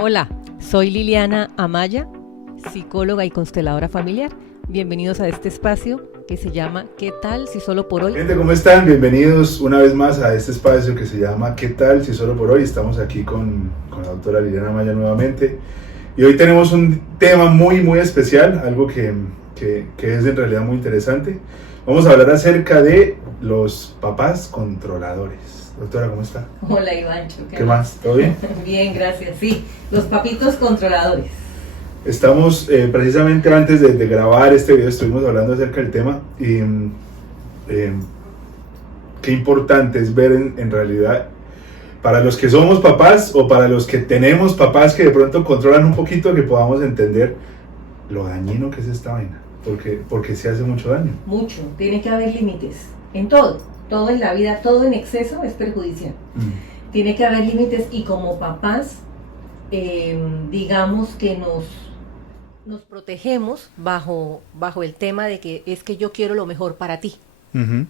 Hola, soy Liliana Amaya, psicóloga y consteladora familiar. Bienvenidos a este espacio que se llama ¿Qué tal si solo por hoy? Gente, ¿cómo están? Bienvenidos una vez más a este espacio que se llama ¿Qué tal si solo por hoy? Estamos aquí con la doctora Liliana Amaya nuevamente. Y hoy tenemos un tema muy especial, algo que es en realidad muy interesante. Vamos a hablar acerca de los papás controladores. Doctora, ¿cómo está? Hola, Ivancho. ¿Qué más? ¿Todo bien? Bien, gracias. Sí, los papitos controladores. Estamos precisamente antes de grabar este video, estuvimos hablando acerca del tema y qué importante es ver en realidad para los que somos papás o para los que tenemos papás que de pronto controlan un poquito, que podamos entender lo dañino que es esta vaina, porque se hace mucho daño. Mucho, tiene que haber límites en todo en la vida, todo en exceso es perjudicial. Tiene que haber límites y como papás, digamos que nos protegemos bajo el tema de que es que yo quiero lo mejor para ti. Uh-huh.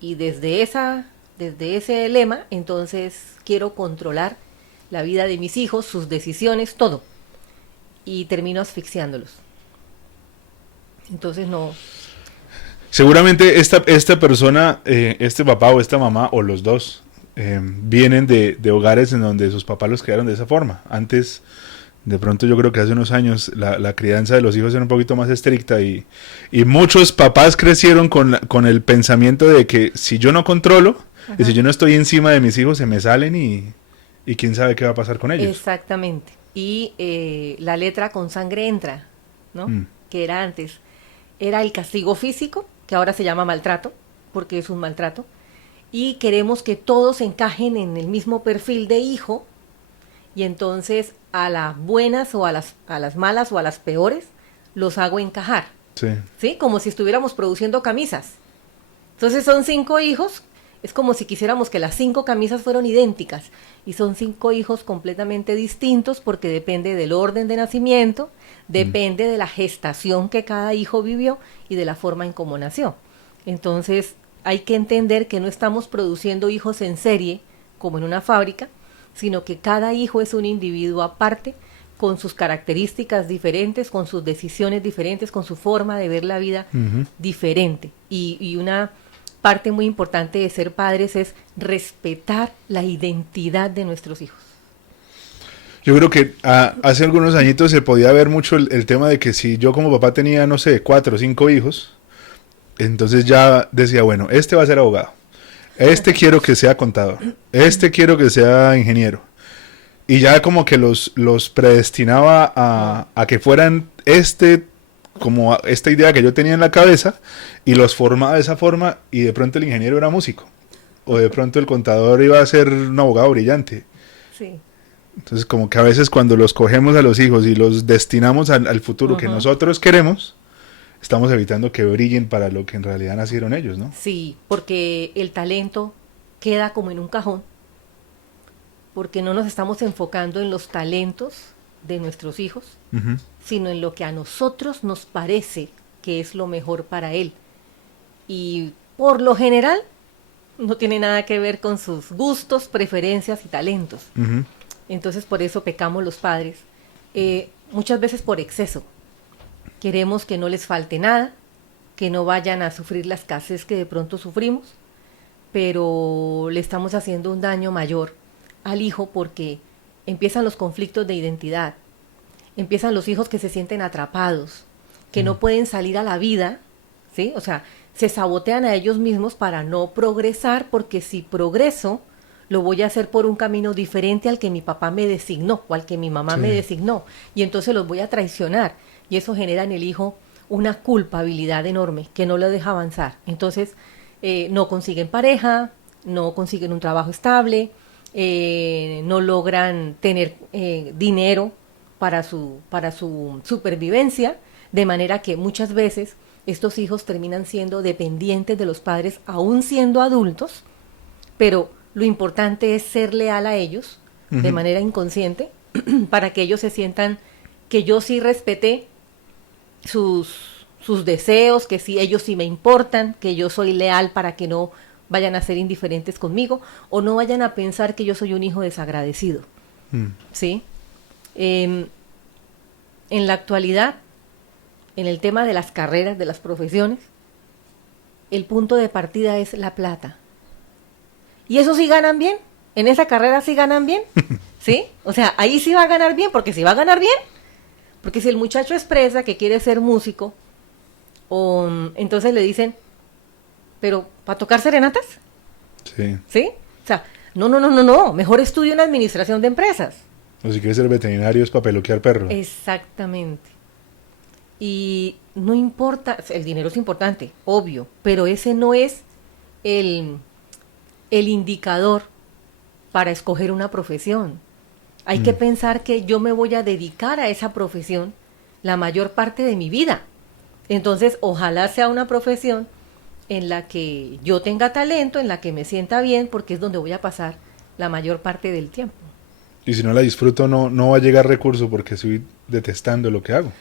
Y desde ese lema, entonces quiero controlar la vida de mis hijos, sus decisiones, todo. Y termino asfixiándolos. Entonces no. Seguramente esta persona, este papá o esta mamá, o los dos, vienen de hogares en donde sus papás los criaron de esa forma. Antes, de pronto yo creo que hace unos años, la crianza de los hijos era un poquito más estricta y muchos papás crecieron con el pensamiento de que si yo no controlo, y si yo no estoy encima de mis hijos, se me salen y quién sabe qué va a pasar con ellos. Exactamente. Y la letra con sangre entra, ¿no? Que era antes. Era el castigo físico, que ahora se llama maltrato, porque es un maltrato. Y queremos que todos encajen en el mismo perfil de hijo. Y entonces a las buenas o a las malas o a las peores los hago encajar. Sí. ¿Sí? Como si estuviéramos produciendo camisas. Entonces son 5 hijos, es como si quisiéramos que las 5 camisas fueran idénticas. Y son 5 hijos completamente distintos porque depende del orden de nacimiento, depende de la gestación que cada hijo vivió y de la forma en cómo nació. Entonces hay que entender que no estamos produciendo hijos en serie como en una fábrica, sino que cada hijo es un individuo aparte, con sus características diferentes, con sus decisiones diferentes, con su forma de ver la vida diferente. Y una parte muy importante de ser padres es respetar la identidad de nuestros hijos. Yo creo que hace algunos añitos se podía ver mucho el tema de que si yo como papá tenía, no sé, 4 o 5 hijos, entonces ya decía, bueno, este va a ser abogado. Este quiero que sea contador. Este quiero que sea ingeniero. Y ya como que los predestinaba a que fueran como esta idea que yo tenía en la cabeza, y los formaba de esa forma, y de pronto el ingeniero era músico. O de pronto el contador iba a ser un abogado brillante. Sí. Entonces como que a veces cuando los cogemos a los hijos y los destinamos al futuro que nosotros queremos, estamos evitando que brillen para lo que en realidad nacieron ellos, ¿no? Sí, porque el talento queda como en un cajón, porque no nos estamos enfocando en los talentos de nuestros hijos, sino en lo que a nosotros nos parece que es lo mejor para él. Y por lo general no tiene nada que ver con sus gustos, preferencias y talentos. Entonces por eso pecamos los padres, muchas veces por exceso. Queremos que no les falte nada, que no vayan a sufrir la escasez que de pronto sufrimos, pero le estamos haciendo un daño mayor al hijo porque empiezan los conflictos de identidad, empiezan los hijos que se sienten atrapados, que no pueden salir a la vida, ¿sí? O sea, se sabotean a ellos mismos para no progresar, porque si progreso, lo voy a hacer por un camino diferente al que mi papá me designó o al que mi mamá me designó, y entonces los voy a traicionar. Y eso genera en el hijo una culpabilidad enorme que no lo deja avanzar. Entonces, no consiguen pareja, no consiguen un trabajo estable, no logran tener dinero para su supervivencia, de manera que muchas veces estos hijos terminan siendo dependientes de los padres, aún siendo adultos, pero lo importante es ser leal a ellos de manera inconsciente para que ellos se sientan que yo sí respeté sus deseos, que sí, ellos sí me importan, que yo soy leal para que no vayan a ser indiferentes conmigo o no vayan a pensar que yo soy un hijo desagradecido. ¿Sí? En la actualidad, en el tema de las carreras, de las profesiones, el punto de partida es la plata. Y eso sí ganan bien, en esa carrera sí ganan bien, ¿sí? O sea, ahí sí va a ganar bien, porque si va a ganar bien, porque si el muchacho expresa que quiere ser músico, entonces le dicen, pero ¿para tocar serenatas? Sí. ¿Sí? O sea, no, mejor estudia una administración de empresas. O si quieres ser veterinario es para peluquear perros. Exactamente. Y no importa, el dinero es importante, obvio, pero ese no es el indicador para escoger una profesión. Hay que pensar que yo me voy a dedicar a esa profesión la mayor parte de mi vida. Entonces, ojalá sea una profesión en la que yo tenga talento, en la que me sienta bien, porque es donde voy a pasar la mayor parte del tiempo. Y si no la disfruto, no va a llegar recurso porque estoy detestando lo que hago.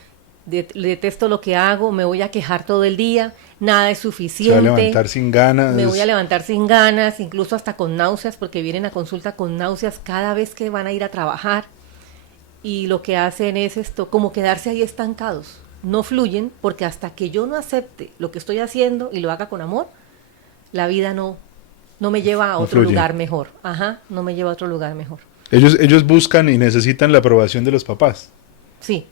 Detesto lo que hago, me voy a quejar todo el día, nada es suficiente. Se va a levantar sin ganas. Me voy a levantar sin ganas, incluso hasta con náuseas, porque vienen a consulta con náuseas cada vez que van a ir a trabajar. Y lo que hacen es esto, como quedarse ahí estancados. No fluyen, porque hasta que yo no acepte lo que estoy haciendo y lo haga con amor, la vida no me lleva a otro lugar mejor. No me lleva a otro lugar mejor. Ellos buscan y necesitan la aprobación de los papás. Sí.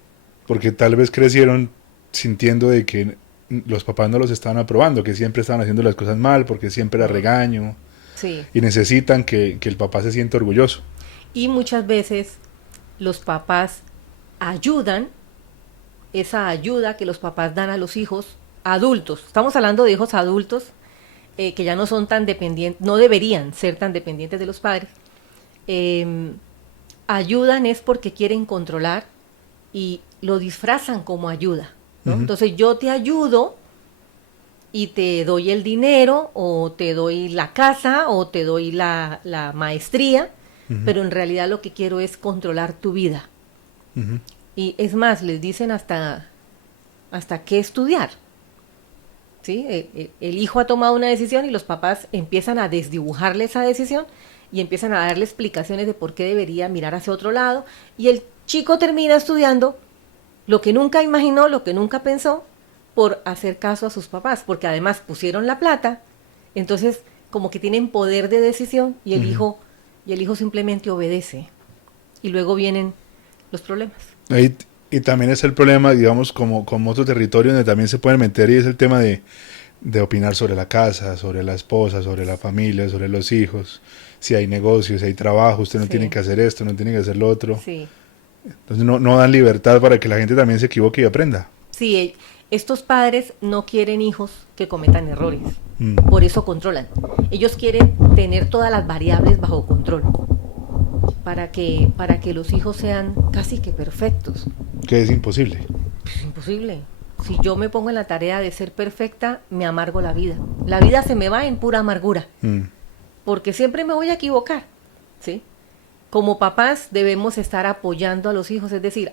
Porque tal vez crecieron sintiendo de que los papás no los estaban aprobando, que siempre estaban haciendo las cosas mal, porque siempre era regaño. Sí. Y necesitan que el papá se sienta orgulloso. Y muchas veces los papás ayudan, esa ayuda que los papás dan a los hijos adultos. Estamos hablando de hijos adultos que ya no son tan dependientes, no deberían ser tan dependientes de los padres. Ayudan es porque quieren controlar y lo disfrazan como ayuda, ¿no? Entonces yo te ayudo y te doy el dinero o te doy la casa o te doy la maestría, pero en realidad lo que quiero es controlar tu vida. Y es más, les dicen hasta qué estudiar. ¿Sí? El hijo ha tomado una decisión y los papás empiezan a desdibujarle esa decisión y empiezan a darle explicaciones de por qué debería mirar hacia otro lado, y el chico termina estudiando lo que nunca imaginó, lo que nunca pensó, por hacer caso a sus papás, porque además pusieron la plata, entonces como que tienen poder de decisión y el hijo simplemente obedece, y luego vienen los problemas. Y también es el problema, digamos, como otro territorio donde también se pueden meter, y es el tema de opinar sobre la casa, sobre la esposa, sobre la familia, sobre los hijos, si hay negocios, si hay trabajo, usted no tiene que hacer esto, no tiene que hacer lo otro. Sí. Entonces no dan libertad para que la gente también se equivoque y aprenda. Sí, estos padres no quieren hijos que cometan errores, por eso controlan. Ellos quieren tener todas las variables bajo control, para que los hijos sean casi que perfectos. Que es imposible. Es imposible. Si yo me pongo en la tarea de ser perfecta, me amargo la vida. La vida se me va en pura amargura, porque siempre me voy a equivocar, ¿sí? Como papás debemos estar apoyando a los hijos, es decir,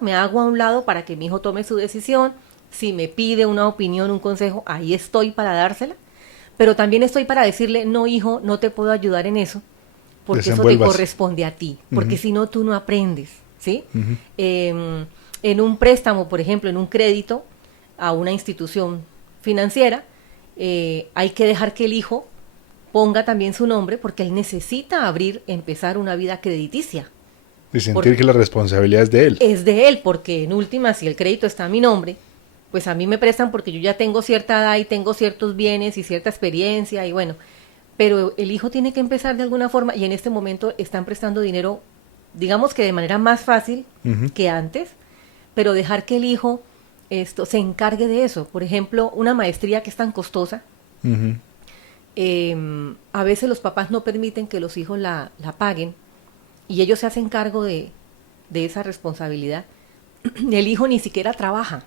me hago a un lado para que mi hijo tome su decisión. Si me pide una opinión, un consejo, ahí estoy para dársela, pero también estoy para decirle, no hijo, no te puedo ayudar en eso, porque eso te corresponde a ti, porque si no, tú no aprendes, ¿sí? En un préstamo, por ejemplo, en un crédito a una institución financiera, hay que dejar que el hijo ponga también su nombre, porque él necesita empezar una vida crediticia. Y sentir que la responsabilidad es de él. Es de él, porque en última, si el crédito está a mi nombre, pues a mí me prestan porque yo ya tengo cierta edad y tengo ciertos bienes y cierta experiencia, y bueno, pero el hijo tiene que empezar de alguna forma, y en este momento están prestando dinero, digamos que de manera más fácil que antes, pero dejar que el hijo se encargue de eso. Por ejemplo, una maestría que es tan costosa, a veces los papás no permiten que los hijos la paguen, y ellos se hacen cargo de esa responsabilidad. El hijo ni siquiera trabaja.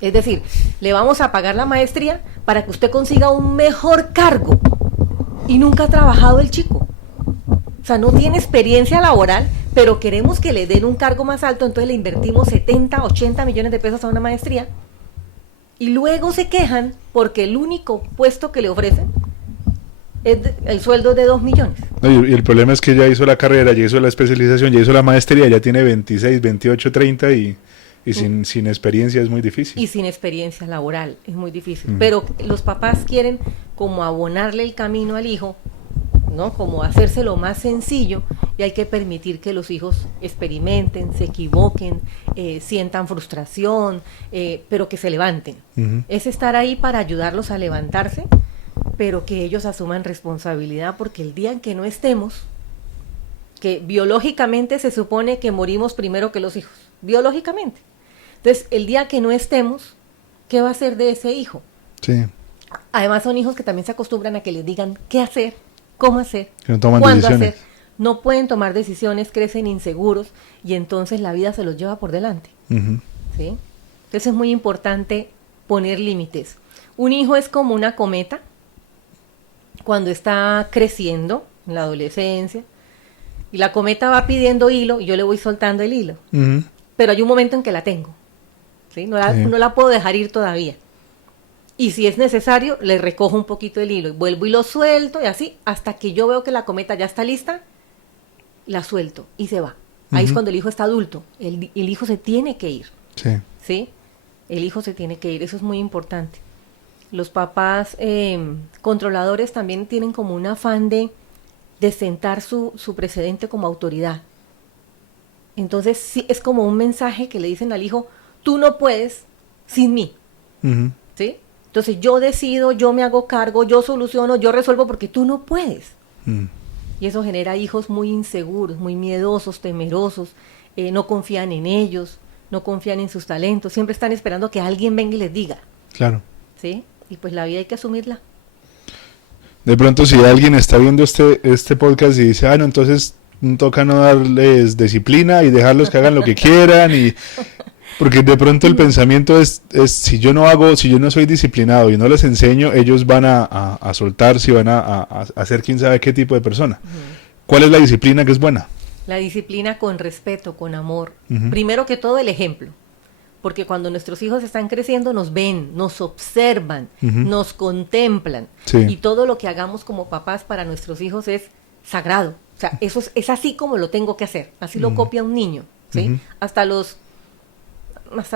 Es decir, le vamos a pagar la maestría para que usted consiga un mejor cargo, y nunca ha trabajado el chico. O sea, no tiene experiencia laboral, pero queremos que le den un cargo más alto, entonces le invertimos 70, 80 millones de pesos a una maestría, y luego se quejan porque el único puesto que le ofrecen es el sueldo de 2 millones. No, y el problema es que ya hizo la carrera, ya hizo la especialización, ya hizo la maestría, ya tiene 26, 28, 30 y sin experiencia es muy difícil. Y sin experiencia laboral es muy difícil. Pero los papás quieren como abonarle el camino al hijo, ¿no? Como hacérselo más sencillo, y hay que permitir que los hijos experimenten, se equivoquen, sientan frustración, pero que se levanten. Es estar ahí para ayudarlos a levantarse, pero que ellos asuman responsabilidad, porque el día en que no estemos, que biológicamente se supone que morimos primero que los hijos, biológicamente. Entonces, el día que no estemos, ¿qué va a hacer de ese hijo? Sí. Además, son hijos que también se acostumbran a que les digan qué hacer, cómo hacer, Que no toman cuándo decisiones. hacer. No pueden tomar decisiones, crecen inseguros y entonces la vida se los lleva por delante. ¿Sí? Entonces es muy importante poner límites. Un hijo es como una cometa cuando está creciendo en la adolescencia y la cometa va pidiendo hilo y yo le voy soltando el hilo. Pero hay un momento en que la tengo. ¿Sí? No la puedo dejar ir todavía. Y si es necesario, le recojo un poquito el hilo y vuelvo y lo suelto y así hasta que yo veo que la cometa ya está lista, la suelto y se va. Ahí es cuando el hijo está adulto. El hijo se tiene que ir. Sí. ¿Sí? El hijo se tiene que ir. Eso es muy importante. Los papás controladores también tienen como un afán de sentar su precedente como autoridad. Entonces sí, es como un mensaje que le dicen al hijo, tú no puedes sin mí. ¿Sí? Entonces yo decido, yo me hago cargo, yo soluciono, yo resuelvo porque tú no puedes. Y eso genera hijos muy inseguros, muy miedosos, temerosos, no confían en ellos, no confían en sus talentos, siempre están esperando que alguien venga y les diga. Claro. ¿Sí? Y pues la vida hay que asumirla. De pronto si alguien está viendo este podcast y dice, no, entonces toca no darles disciplina y dejarlos que hagan lo que quieran y... Porque de pronto el pensamiento es si yo no soy disciplinado y no les enseño, ellos van a soltarse y van a hacer quién sabe qué tipo de persona. ¿Cuál es la disciplina que es buena? La disciplina con respeto, con amor. Primero que todo el ejemplo. Porque cuando nuestros hijos están creciendo nos ven, nos observan, nos contemplan. Sí. Y todo lo que hagamos como papás para nuestros hijos es sagrado. O sea, eso es así como lo tengo que hacer. Así lo copia un niño. ¿Sí? Hasta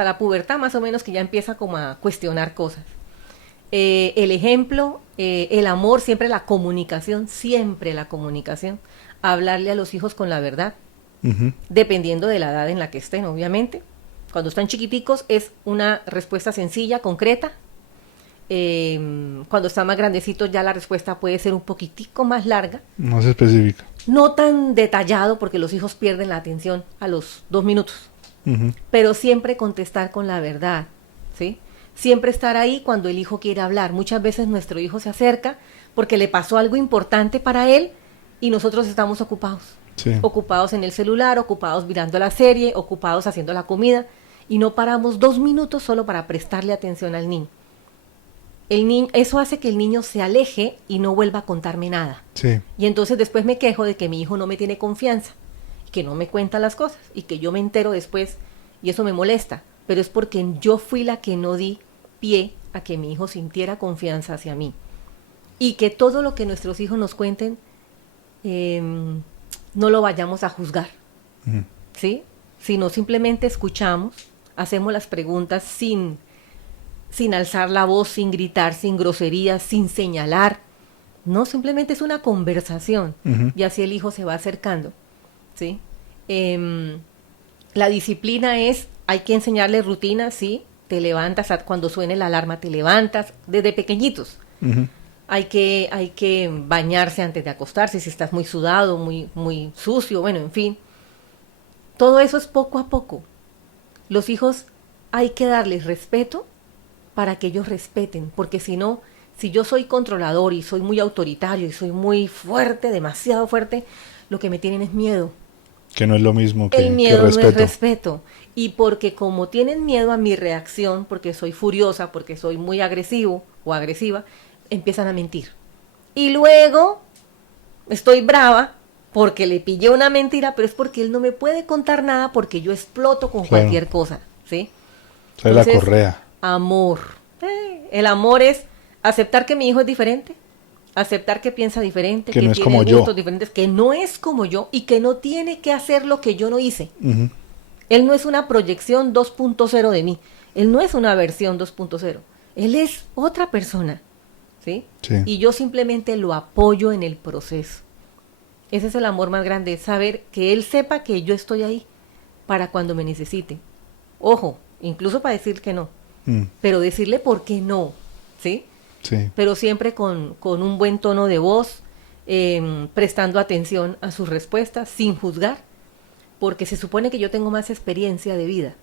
la pubertad más o menos, que ya empieza como a cuestionar cosas. El ejemplo, el amor, siempre la comunicación, hablarle a los hijos con la verdad, dependiendo de la edad en la que estén, obviamente. Cuando están chiquiticos es una respuesta sencilla, concreta. Cuando están más grandecitos ya la respuesta puede ser un poquitico más larga. Más específica. No tan detallado, porque los hijos pierden la atención a los 2 minutos. Pero siempre contestar con la verdad, ¿sí? Siempre estar ahí cuando el hijo quiere hablar. Muchas veces nuestro hijo se acerca porque le pasó algo importante para él y nosotros estamos ocupados. Sí. Ocupados en el celular, ocupados mirando la serie, ocupados haciendo la comida y no paramos 2 minutos solo para prestarle atención al niño. Eso hace que el niño se aleje y no vuelva a contarme nada. Sí. Y entonces después me quejo de que mi hijo no me tiene confianza, que no me cuenta las cosas y que yo me entero después y eso me molesta, pero es porque yo fui la que no di pie a que mi hijo sintiera confianza hacia mí y que todo lo que nuestros hijos nos cuenten no lo vayamos a juzgar, ¿sí? Sino simplemente escuchamos, hacemos las preguntas sin alzar la voz, sin gritar, sin groserías, sin señalar, no, simplemente es una conversación y así el hijo se va acercando. ¿Sí? La disciplina hay que enseñarle rutina, ¿sí? Te levantas cuando suene la alarma, te levantas desde pequeñitos. Hay que bañarse antes de acostarse si estás muy sudado, muy sucio, bueno, en fin. Todo eso es poco a poco. Los hijos hay que darles respeto para que ellos respeten, porque si no, si yo soy controlador y soy muy autoritario y soy muy fuerte, demasiado fuerte, lo que me tienen es miedo. Que no es lo mismo que el miedo que respeto. No es respeto. Y porque como tienen miedo a mi reacción, porque soy furiosa, porque soy muy agresivo o agresiva, empiezan a mentir. Y luego estoy brava porque le pillé una mentira, pero es porque él no me puede contar nada porque yo exploto con cualquier cosa, ¿sí? Sale la correa. Amor. El amor es aceptar que mi hijo es diferente, Aceptar que piensa diferente, Que no es tiene como yo. gustos diferentes, que no es como yo y que no tiene que hacer lo que yo no hice. Ujú. Él no es una proyección 2.0 de mí. Él no es una versión 2.0. Él es otra persona. ¿Sí? Sí. Y yo simplemente lo apoyo en el proceso. Ese es el amor más grande, saber que él sepa que yo estoy ahí para cuando me necesite. Ojo, incluso para decir que no, Mm, pero decirle por qué no, ¿sí? sí. Pero siempre con un buen tono de voz, prestando atención a sus respuestas, sin juzgar, porque se supone que yo tengo más experiencia de vida.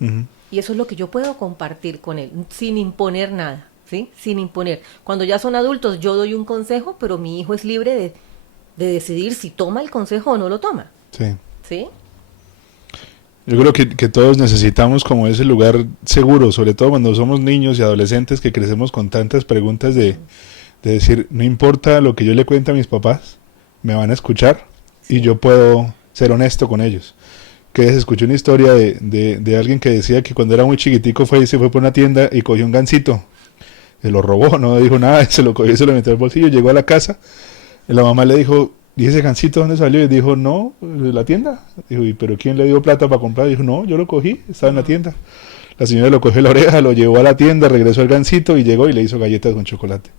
Ujú. Y eso es lo que yo puedo compartir con él, sin imponer nada, ¿sí? Sin imponer. Cuando ya son adultos, yo doy un consejo, pero mi hijo es libre de decidir si toma el consejo o no lo toma, Sí. ¿sí? Yo creo que todos necesitamos como ese lugar seguro, sobre todo cuando somos niños y adolescentes que crecemos con tantas preguntas de decir, no importa lo que yo le cuente a mis papás, me van a escuchar y yo puedo ser honesto con ellos. Que escuché una historia de alguien que decía que cuando era muy chiquitico se fue por una tienda y cogió un gansito. Se lo robó, no dijo nada, se lo cogió y se lo metió al bolsillo, llegó a la casa y la mamá le dijo, ¿y ese gansito dónde salió? Y dijo, no, de la tienda. Dijo, ¿y pero quién le dio plata para comprar? Dijo, no, yo lo cogí, estaba en la tienda. La señora lo cogió la oreja, lo llevó a la tienda, regresó al gansito y llegó y le hizo galletas con chocolate.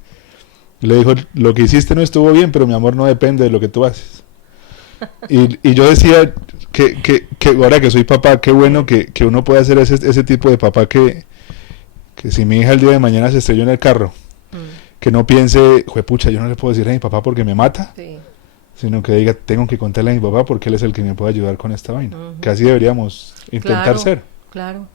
Y le dijo, lo que hiciste no estuvo bien, pero mi amor no depende de lo que tú haces. Y yo decía que ahora que soy papá, qué bueno que uno puede hacer ese tipo de papá que si mi hija el día de mañana se estrelló en el carro, que no piense, juepucha, yo no le puedo decir a mi papá porque me mata, Sí. sino que diga, tengo que contarle a mi papá porque él es el que me puede ayudar con esta vaina. Ujú. Que así deberíamos intentar Claro, ser, claro,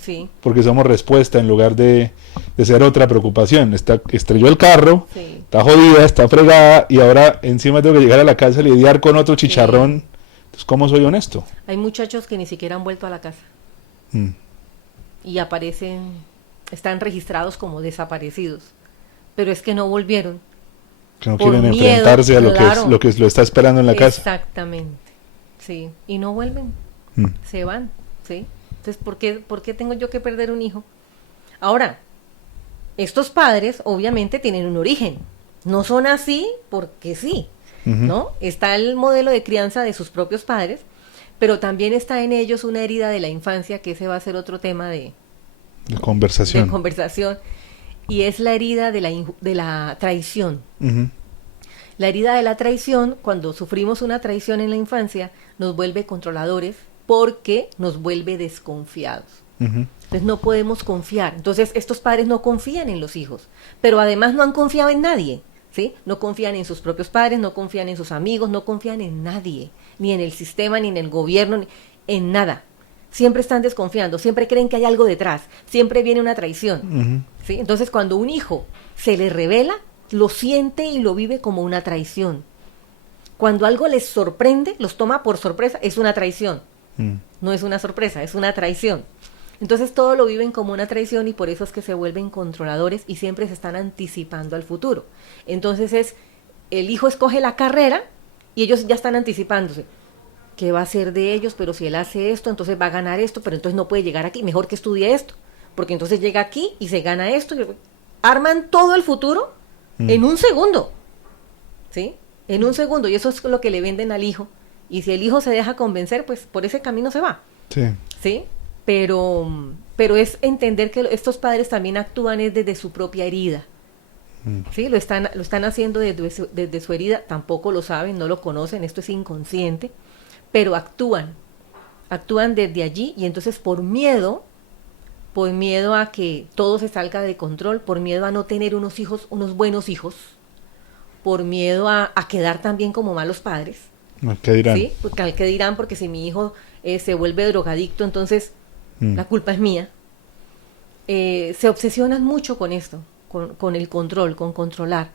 sí, porque somos respuesta en lugar de ser otra preocupación. Estrelló el carro, sí. está jodida, está fregada y ahora encima tengo que llegar a la casa y lidiar con otro chicharrón. Entonces, ¿cómo soy honesto? Hay muchachos que ni siquiera han vuelto a la casa Mm, y aparecen, están registrados como desaparecidos, pero es que no volvieron. que no Por quieren miedo, enfrentarse a claro. lo que lo está esperando en la casa. Exactamente, sí, y no vuelven, Mm, se van, ¿sí? Entonces, por qué tengo yo que perder un hijo? Ahora, estos padres obviamente tienen un origen, no son así porque sí, ujú. ¿no? Está el modelo de crianza de sus propios padres, pero también está en ellos una herida de la infancia, que ese va a ser otro tema De de conversación. conversación, y es la herida de la traición. Ujú, La herida de la traición, cuando sufrimos una traición en la infancia, nos vuelve controladores porque nos vuelve desconfiados. ujú. Entonces no podemos confiar. Entonces estos padres no confían en los hijos, pero además no han confiado en nadie, ¿sí? No confían en sus propios padres, no confían en sus amigos, no confían en nadie, ni en el sistema, ni en el gobierno, ni en nada. Siempre están desconfiando, siempre creen que hay algo detrás, siempre viene una traición, Ujú. ¿sí? Entonces cuando un hijo se le revela, lo siente y lo vive como una traición. Cuando algo les sorprende, los toma por sorpresa, es una traición. Mm, No es una sorpresa, es una traición. Entonces todo lo viven como una traición y por eso es que se vuelven controladores y siempre se están anticipando al futuro. Entonces el hijo escoge la carrera y ellos ya están anticipándose. ¿Qué va a ser de ellos? Pero si él hace esto, entonces va a ganar esto, pero entonces no puede llegar aquí. Mejor que estudie esto, porque entonces llega aquí y se gana esto. Arman todo el futuro en un segundo, ¿sí? En un segundo, y eso es lo que le venden al hijo. Y si el hijo se deja convencer, pues por ese camino se va, sí. ¿sí? Pero es entender que estos padres también actúan desde su propia herida, Mm, ¿sí? Lo están haciendo desde su herida, tampoco lo saben, no lo conocen, esto es inconsciente, pero actúan desde allí y entonces por miedo a que todo se salga de control, por miedo a no tener unos buenos hijos, por miedo a quedar también como malos padres, ¿qué dirán? ¿sí? Porque ¿qué dirán? Porque si mi hijo se vuelve drogadicto, entonces Mm, la culpa es mía. Se obsesionan mucho con esto, con el control, con controlar.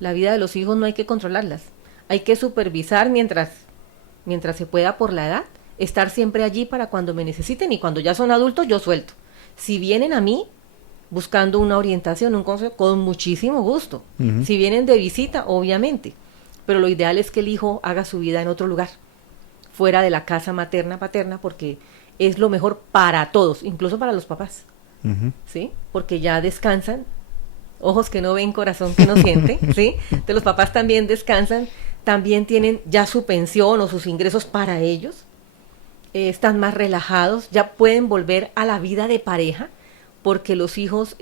La vida de los hijos no hay que controlarlas, hay que supervisar mientras se pueda por la edad, estar siempre allí para cuando me necesiten y cuando ya son adultos yo suelto. Si vienen a mí buscando una orientación, un consejo, con muchísimo gusto. ujú. Si vienen de visita, obviamente, pero lo ideal es que el hijo haga su vida en otro lugar, fuera de la casa materna, paterna, porque es lo mejor para todos, incluso para los papás, Ujú. ¿sí? Porque ya descansan, ojos que no ven, corazón que no siente, ¿sí? Entonces los papás también descansan, también tienen ya su pensión o sus ingresos para ellos, están más relajados, ya pueden volver a la vida de pareja, porque los hijos,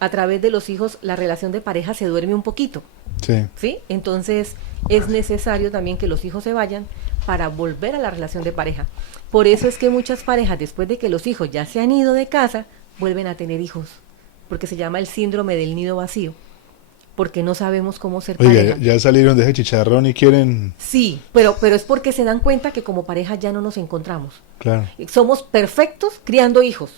a través de los hijos, la relación de pareja se duerme un poquito, Sí. ¿sí? Entonces es necesario también que los hijos se vayan para volver a la relación de pareja. Por eso es que muchas parejas, después de que los hijos ya se han ido de casa, vuelven a tener hijos, porque se llama el síndrome del nido vacío, porque no sabemos cómo ser Oiga, pareja. ya salieron de ese chicharrón y quieren... Sí, pero es porque se dan cuenta que como pareja ya no nos encontramos. Claro, Somos perfectos criando hijos.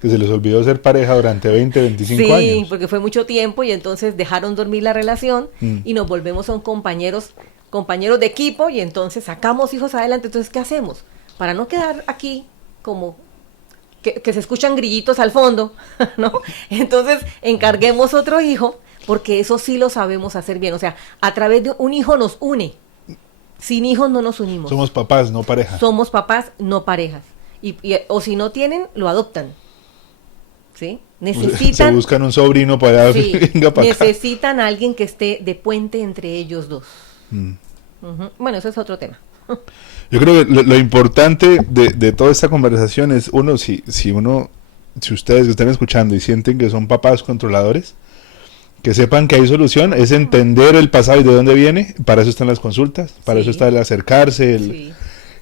que se les olvidó ser pareja durante 20, 25 Sí, años. porque fue mucho tiempo y entonces dejaron dormir la relación y nos volvemos son compañeros de equipo y entonces sacamos hijos adelante. Entonces, ¿qué hacemos? Para no quedar aquí como que se escuchan grillitos al fondo, ¿no? Entonces, encarguemos otro hijo, porque eso sí lo sabemos hacer bien. O sea, a través de un hijo nos une. Sin hijos no nos unimos. Somos papás, no pareja. Somos papás, no parejas. O si no tienen, lo adoptan. ¿Sí? Se Necesitan, buscan un sobrino para sí, venga para acá. necesitan a alguien que esté de puente entre ellos dos. Mm. Ujú. Bueno, eso es otro tema. Yo creo que lo importante de toda esta conversación es, uno, si ustedes que están escuchando y sienten que son papás controladores, que sepan que hay solución, es entender el pasado y de dónde viene. Para eso están las consultas, para Sí. eso está el acercarse, Sí.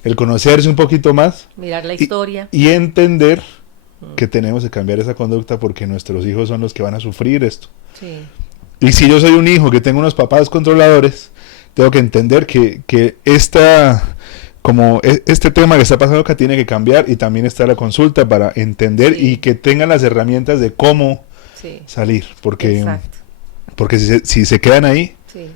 el conocerse un poquito más Mirar la historia. y entender que tenemos que cambiar esa conducta porque nuestros hijos son los que van a sufrir esto. Sí. Y si yo soy un hijo que tengo unos papás controladores, tengo que entender que este tema que está pasando acá tiene que cambiar, y también está la consulta para entender Sí. y que tengan las herramientas de cómo Sí. salir, porque Exacto. si se quedan ahí Sí.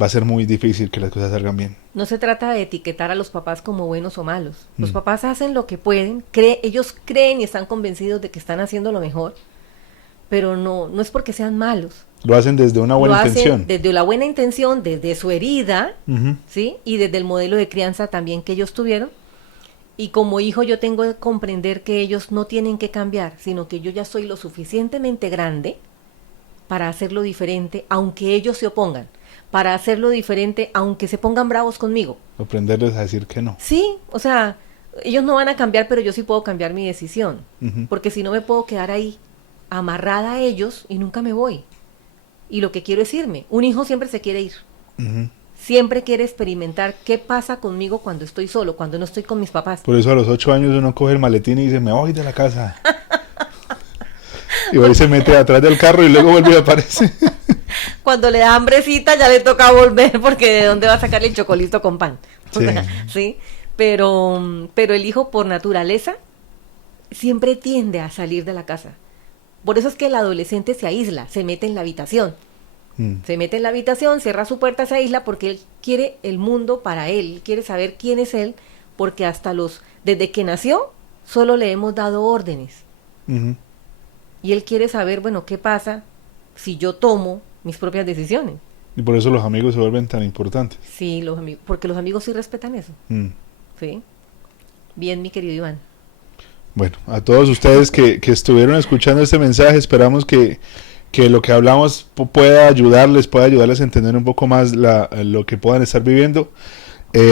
va a ser muy difícil que las cosas salgan bien. No se trata de etiquetar a los papás como buenos o malos. Los Mm. papás hacen lo que pueden, ellos creen y están convencidos de que están haciendo lo mejor, pero no es porque sean malos. Lo hacen desde una buena Lo hacen intención. desde la buena intención, desde su herida, Ujú. ¿sí? Y desde el modelo de crianza también que ellos tuvieron. Y como hijo yo tengo que comprender que ellos no tienen que cambiar, sino que yo ya soy lo suficientemente grande para hacerlo diferente, aunque ellos se opongan, para hacerlo diferente, aunque se pongan bravos conmigo. Aprenderles a decir que no. Sí, o sea, ellos no van a cambiar, pero yo sí puedo cambiar mi decisión, Ujú. porque si no me puedo quedar ahí amarrada a ellos y nunca me voy. Y lo que quiero es irme. Un hijo siempre se quiere ir. Ujú. Siempre quiere experimentar qué pasa conmigo cuando estoy solo, cuando no estoy con mis papás. Por eso a los 8 años uno coge el maletín y dice, me voy de la casa. Y ahí se mete atrás del carro y luego vuelve y aparece. Cuando le da hambrecita ya le toca volver, porque ¿de dónde va a sacar el chocolito con pan? O Sí. sea, ¿sí? Pero el hijo por naturaleza siempre tiende a salir de la casa. Por eso es que el adolescente se aísla, se mete en la habitación. Mm. Se mete en la habitación, cierra su puerta, se aísla porque él quiere el mundo para él, quiere saber quién es él, porque desde que nació, solo le hemos dado órdenes. Ujú. Y él quiere saber, bueno, qué pasa si yo tomo mis propias decisiones. Y por eso los amigos se vuelven tan importantes. Sí, porque los amigos sí respetan eso. Mm. Sí. Bien, mi querido Iván. Bueno, a todos ustedes que estuvieron escuchando este mensaje, esperamos que lo que hablamos pueda ayudarles a entender un poco más lo que puedan estar viviendo.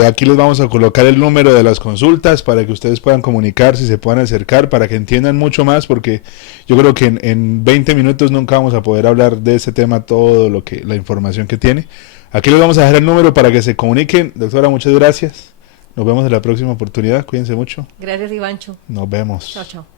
Aquí les vamos a colocar el número de las consultas para que ustedes puedan comunicarse y se puedan acercar, para que entiendan mucho más, porque yo creo que en 20 minutos nunca vamos a poder hablar de ese tema, la información que tiene. Aquí les vamos a dejar el número para que se comuniquen. Doctora, muchas gracias. Nos vemos en la próxima oportunidad. Cuídense mucho. Gracias, Ivancho. Nos vemos. Chao, chao.